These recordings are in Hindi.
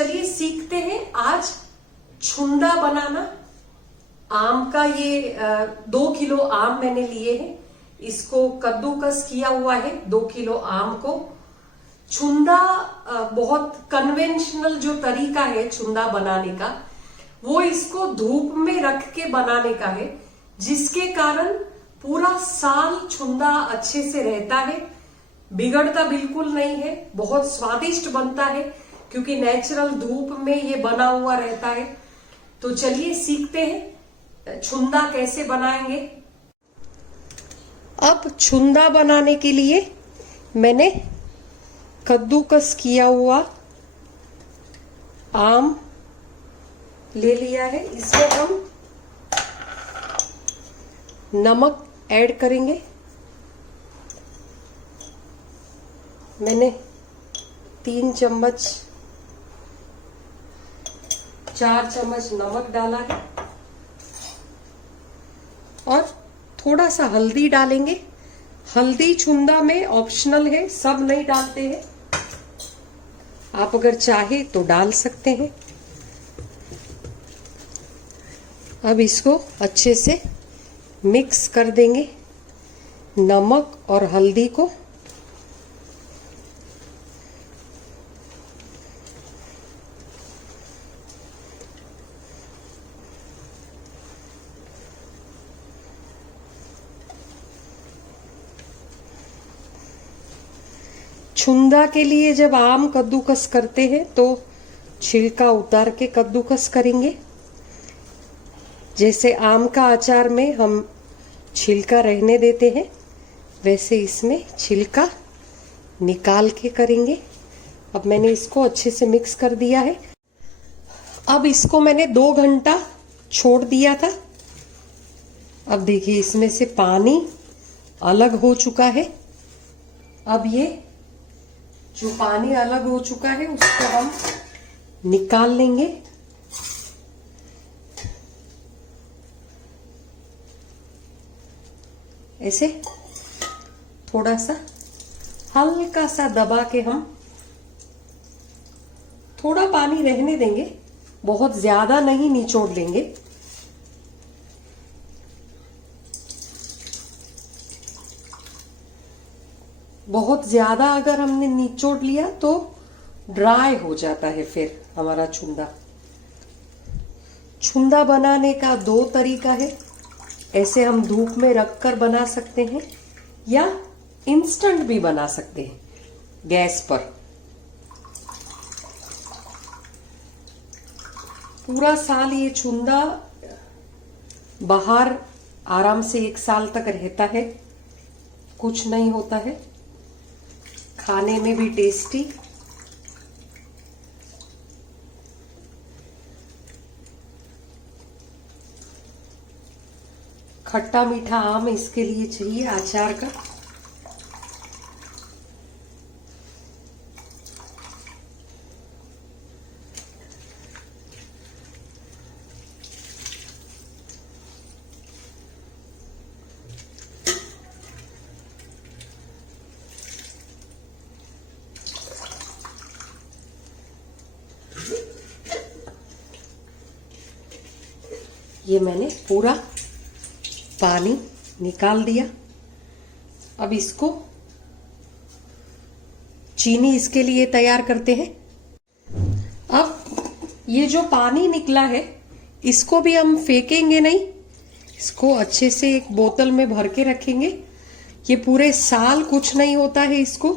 चलिए सीखते हैं आज छुंदा बनाना। आम का ये 2 किलो आम मैंने लिए हैं, इसको कद्दूकस किया हुआ है 2 किलो आम को। छुंदा बहुत कन्वेंशनल जो तरीका है छुंदा बनाने का, वो इसको धूप में रख के बनाने का है, जिसके कारण पूरा साल छुंदा अच्छे से रहता है, बिगड़ता बिल्कुल नहीं है, बहुत स्वादिष्ट बनता है क्योंकि नेचुरल धूप में ये बना हुआ रहता है। तो चलिए सीखते हैं छुंदा कैसे बनाएंगे। अब छुंदा बनाने के लिए मैंने कद्दूकस किया हुआ आम ले लिया है। इसमें हम नमक ऐड करेंगे। मैंने 3 चम्मच 4 चम्मच नमक डाला है और थोड़ा सा हल्दी डालेंगे। हल्दी छुंदा में ऑप्शनल है, सब नहीं डालते हैं, आप अगर चाहे तो डाल सकते हैं। अब इसको अच्छे से मिक्स कर देंगे, नमक और हल्दी को। छुंदा के लिए जब आम कद्दूकस करते हैं तो छिलका उतार के कद्दूकस करेंगे। जैसे आम का अचार में हम छिलका रहने देते हैं, वैसे इसमें छिलका निकाल के करेंगे। अब मैंने इसको अच्छे से मिक्स कर दिया है। अब इसको मैंने 2 घंटा छोड़ दिया था। अब देखिए इसमें से पानी अलग हो चुका है। अब ये जो पानी अलग हो चुका है उसको हम निकाल लेंगे। ऐसे थोड़ा सा हल्का सा दबा के हम थोड़ा पानी रहने देंगे, बहुत ज्यादा नहीं निचोड़ लेंगे। बहुत ज्यादा अगर हमने निचोड़ लिया तो ड्राई हो जाता है फिर हमारा छुंदा। छुंदा बनाने का 2 तरीका है। ऐसे हम धूप में रखकर बना सकते हैं या इंस्टेंट भी बना सकते हैं गैस पर। पूरा साल ये छुंदा बाहर आराम से 1 साल तक रहता है, कुछ नहीं होता है, खाने में भी टेस्टी। खट्टा मीठा आम इसके लिए चाहिए अचार का। ये मैंने पूरा पानी निकाल दिया। अब इसको चीनी इसके लिए तैयार करते हैं। अब ये जो पानी निकला है इसको भी हम फेंकेंगे नहीं, इसको अच्छे से एक बोतल में भर के रखेंगे। ये पूरे साल कुछ नहीं होता है इसको।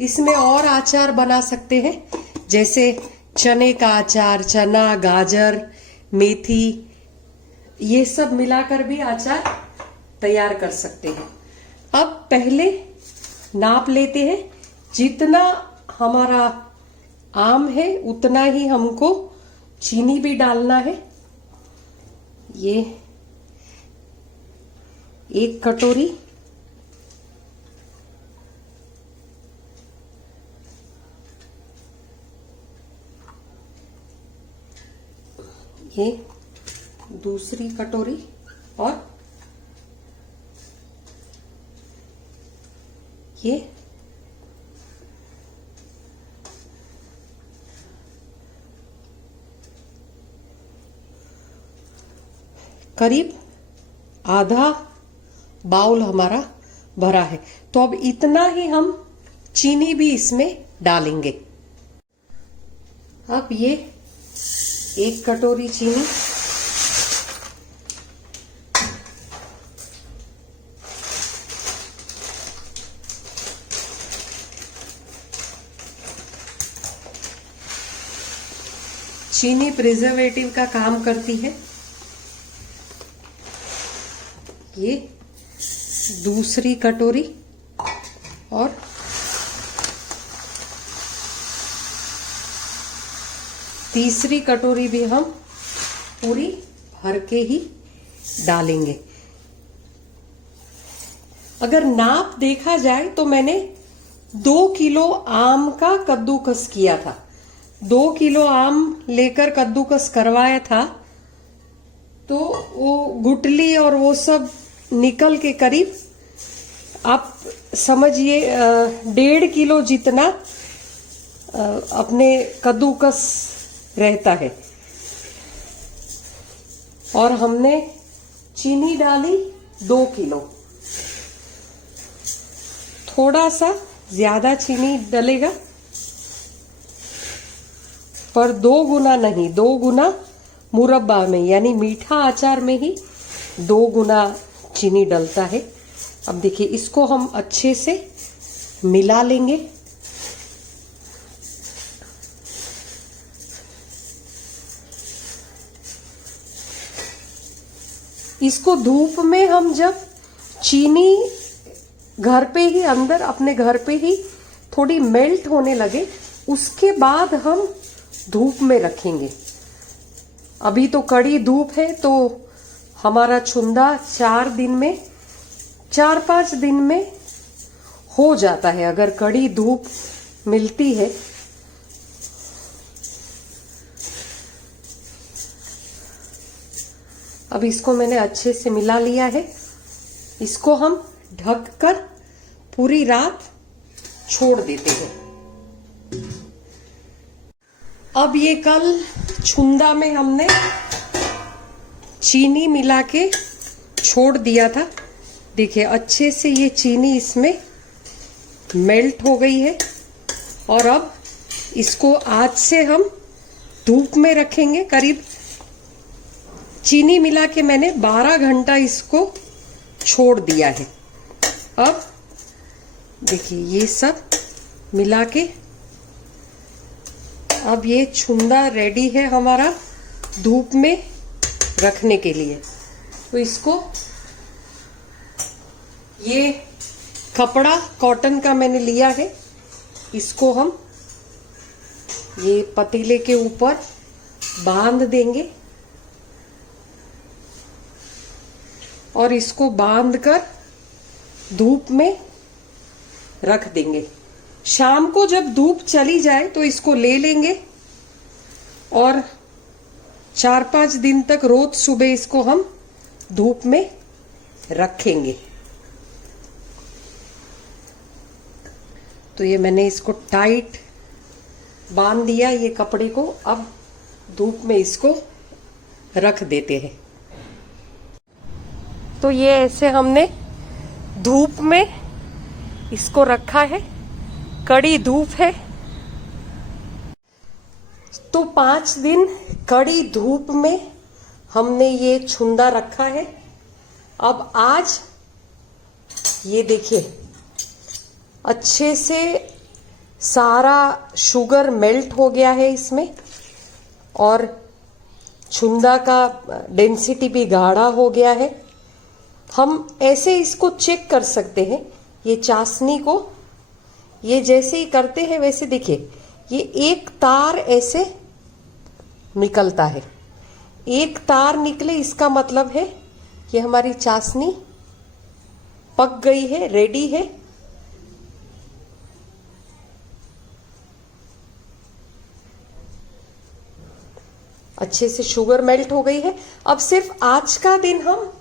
इसमें और अचार बना सकते हैं, जैसे चने का अचार, चना, गाजर, मेथी, ये सब मिलाकर भी अचार तैयार कर सकते हैं। अब पहले नाप लेते हैं, जितना हमारा आम है उतना ही हमको चीनी भी डालना है। ये 1 कटोरी, ये दूसरी कटोरी और ये करीब आधा बाउल हमारा भरा है। तो अब इतना ही हम चीनी भी इसमें डालेंगे। अब ये 1 कटोरी चीनी, चीनी प्रिजर्वेटिव का काम करती है। ये दूसरी कटोरी और तीसरी कटोरी भी हम पूरी भर के ही डालेंगे। अगर नाप देखा जाए तो मैंने 2 किलो आम का कद्दूकस किया था। 2 किलो आम लेकर कद्दूकस करवाया था, तो वो गुठली और वो सब निकल के करीब आप समझिए 1.5 किलो जितना अपने कद्दूकस रहता है। और हमने चीनी डाली 2 किलो। थोड़ा सा ज्यादा चीनी डलेगा, पर 2 गुना नहीं, 2 गुना मुरब्बा में यानी मीठा अचार में ही 2 गुना चीनी डलता है। अब देखिए, इसको हम अच्छे से मिला लेंगे। इसको धूप में हम जब चीनी घर पे ही, अंदर अपने घर पे ही थोड़ी मेल्ट होने लगे, उसके बाद हम धूप में रखेंगे। अभी तो कड़ी धूप है, तो हमारा छुंदा 4-5 दिन में हो जाता है, अगर कड़ी धूप मिलती है। अब इसको मैंने अच्छे से मिला लिया है। इसको हम ढककर पूरी रात छोड़ देते हैं। अब ये कल छुंदा में हमने चीनी मिला के छोड़ दिया था। देखिए, अच्छे से ये चीनी इसमें मेल्ट हो गई है। और अब इसको आज से हम धूप में रखेंगे। करीब चीनी मिला के मैंने 12 घंटा इसको छोड़ दिया है। अब देखिए, ये सब मिला के अब ये छुंदा रेडी है हमारा धूप में रखने के लिए। तो इसको, ये कपड़ा कॉटन का मैंने लिया है, इसको हम ये पतीले के ऊपर बांध देंगे और इसको बांधकर धूप में रख देंगे। शाम को जब धूप चली जाए तो इसको ले लेंगे और 4-5 दिन तक रोज सुबह इसको हम धूप में रखेंगे। तो ये मैंने इसको टाइट बांध दिया ये कपड़े को। अब धूप में इसको रख देते हैं। तो ये ऐसे हमने धूप में इसको रखा है। कड़ी धूप है तो 5 दिन कड़ी धूप में हमने ये छुंदा रखा है। अब आज ये देखिए, अच्छे से सारा शुगर मेल्ट हो गया है इसमें और छुंदा का डेंसिटी भी गाढ़ा हो गया है। हम ऐसे इसको चेक कर सकते हैं। ये चाशनी को ये जैसे ही करते हैं वैसे देखिए, ये एक तार ऐसे निकलता है। एक तार निकले इसका मतलब है कि हमारी चाशनी पक गई है, रेडी है। अच्छे से शुगर मेल्ट हो गई है। अब सिर्फ आज का दिन हम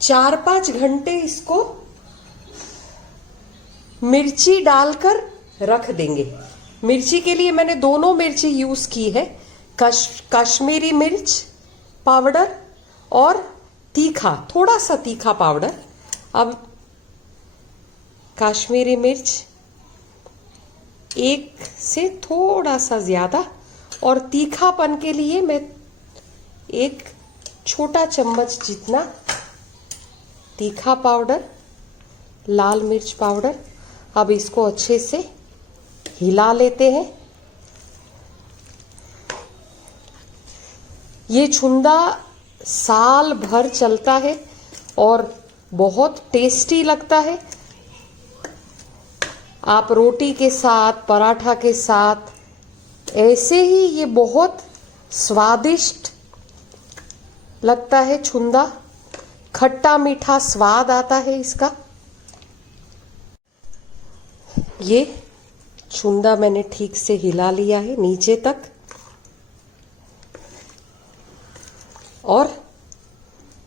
4-5 घंटे इसको मिर्ची डालकर रख देंगे। मिर्ची के लिए मैंने दोनों मिर्ची यूज की है, कश्मीरी मिर्च पाउडर और तीखा, थोड़ा सा तीखा पाउडर। अब काश्मीरी मिर्च एक से थोड़ा सा ज्यादा, और तीखापन के लिए मैं एक छोटा चम्मच जितना तीखा पाउडर, लाल मिर्च पाउडर। अब इसको अच्छे से हिला लेते हैं। ये छुंदा साल भर चलता है और बहुत टेस्टी लगता है। आप रोटी के साथ, पराठा के साथ, ऐसे ही ये बहुत स्वादिष्ट लगता है छुंदा। खट्टा मीठा स्वाद आता है इसका। ये छुंदा मैंने ठीक से हिला लिया है नीचे तक, और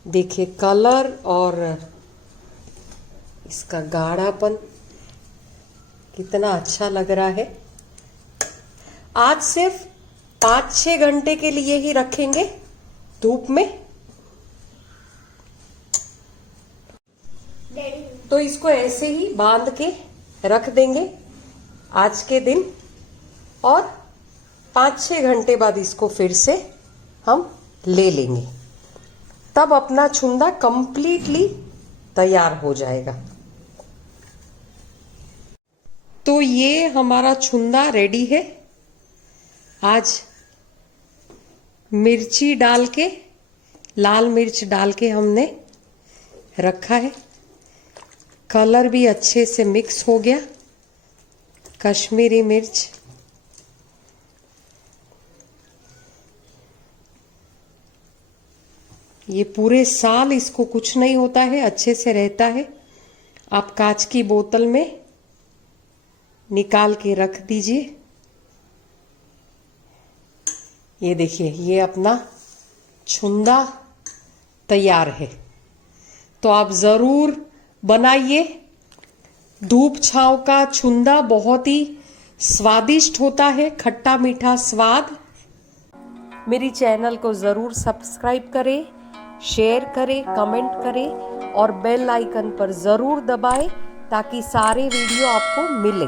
देखिए कलर और इसका गाढ़ापन कितना अच्छा लग रहा है। आज सिर्फ 5-6 घंटे के लिए ही रखेंगे धूप में। तो इसको ऐसे ही बांध के रख देंगे आज के दिन, और 5-6 घंटे बाद इसको फिर से हम ले लेंगे। तब अपना छुंदा कंप्लीटली तैयार हो जाएगा। तो ये हमारा छुंदा रेडी है। आज मिर्ची डाल के, लाल मिर्च डाल के हमने रखा है। कलर भी अच्छे से मिक्स हो गया। कश्मीरी मिर्च, ये पूरे साल इसको कुछ नहीं होता है, अच्छे से रहता है। आप कांच की बोतल में निकाल के रख दीजिए। ये देखिए, ये अपना छुंदा तैयार है। तो आप जरूर बनाइए। धूप छांव का छुंदा बहुत ही स्वादिष्ट होता है, खट्टा मीठा स्वाद। मेरी चैनल को जरूर सब्सक्राइब करें, शेयर करें, कमेंट करें और बेल आइकन पर जरूर दबाएं ताकि सारे वीडियो आपको मिले।